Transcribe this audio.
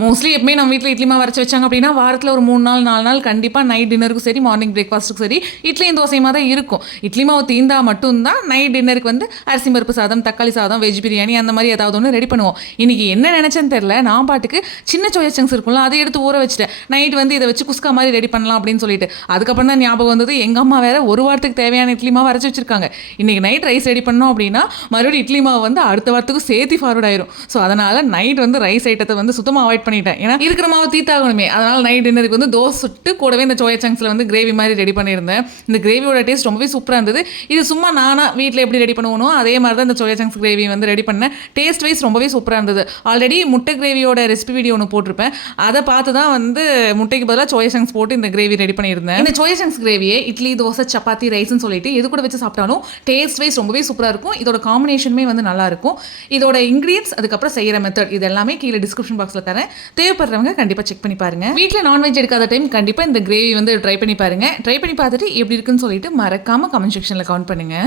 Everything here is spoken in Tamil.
மோஸ்ட்லி எப்பவுமே நம்ம வீட்டில் இட்லி மாவு அரைச்சி வச்சாங்க அப்படின்னா வாரத்தில் ஒரு 3 நாள் 4 நாள் கண்டிப்பாக நைட் டின்னருக்கும் சரி மார்னிங் பிரேக்ஃபாஸ்ட்டுக்கும் சரி இட்லியும் தோசையுமா தான் இருக்கும். இட்லி மாவு தீந்தா மட்டும்தான் நைட் டின்னருக்கு வந்து அரிசி பருப்பு சாதம், தக்காளி சாதம், வெஜ் பிரியாணி அந்த மாதிரி ஏதாவது ஒன்று ரெடி பண்ணுவோம். இன்றைக்கி என்ன நினச்சேன்னு தெரில, நான் பாட்டுக்கு சின்ன சோயா சங்க்ஸ் இருக்கும்ல அதை எடுத்து ஊற வச்சுட்டேன். நைட் வந்து இதை வச்சு குஸ்கா மாதிரி ரெடி பண்ணலாம் அப்படின்னு சொல்லிட்டு அதுக்கப்புறம் தான் ஞாபகம் வந்தது, எங்கள் அம்மா வேறு ஒரு வாரத்துக்கு தேவையான இட்லி மாவு அரைச்சி வச்சிருக்காங்க. இன்றைக்கி நைட் ரைஸ் ரெடி பண்ணோம் அப்படின்னா மறுபடியும் இட்லி மாவு வந்து அடுத்த வாரத்துக்கு சேர்த்து ஃபார்வர்ட் ஆயிரும். ஸோ அதனால் நைட் வந்து ரைஸ் ஐட்டத்தை வந்து சுத்தமாக அவாய்ட் பண்ணிட்டேன். ஏன்னா இருக்கிற மாவு தீத்தாகணுமே, அதனால் நைட் டின்னருக்கு வந்து தோசை சுட்டு கூடவே இந்த சோயா சங்க்ஸில் வந்து கிரேவி மாதிரி ரெடி பண்ணியிருந்தேன். இந்த கிரேவியோட டேஸ்ட் ரொம்பவே சூப்பராக இருந்தது. இது சும்மா நானாக வீட்டில் எப்படி ரெடி பண்ணுவோனோ அதே மாதிரி தான் இந்த சோயா சங்க்ஸ் கிரேவி வந்து ரெடி பண்ணேன். டேஸ்ட் வைஸ் ரொம்பவே சூப்பராக இருந்தது. ஆல்ரெடி முட்டை கிரேவியோட ரெசிபி வீடியோ ஒன்று போட்டிருப்பேன், அதை பார்த்து தான் வந்து முட்டைக்கு பதிலாக சோயா சங்க்ஸ் போட்டு இந்த கிரேவி ரெடி பண்ணியிருந்தேன். இந்த சோயா சங்க்ஸ் கிரேவியை இட்லி, தோசை, சப்பாத்தி, ரைஸ்ன்னு சொல்லிட்டு எது கூட வச்சு சாப்பிட்டாலும் டேஸ்ட் வைஸ் ரொம்பவே சூப்பராக இருக்கும். இதோட காம்பினேஷனுமே வந்து நல்லா இருக்கும். இதோட இன்கிரீடியன்ஸ் அதுக்கப்புறம் செய்கிற மெத்தட் இது எல்லாமே கீழே டிஸ்கிரிப்ஷன் பாக்ஸில் தரேன். தேவைப்படுறவங்க கண்டிப்பாக செக் பண்ணி பாருங்க. வீட்டில் நான்வெஜ் எடுக்காத டைம் கண்டிப்பாக இந்த கிரேவி வந்து ட்ரை பண்ணி பாருங்க. ட்ரை பண்ணி பார்த்துட்டு எப்படி இருக்குன்னு சொல்லிட்டு மறக்காம கமெண்ட் செக்ஷனில் கமெண்ட் பண்ணுங்க.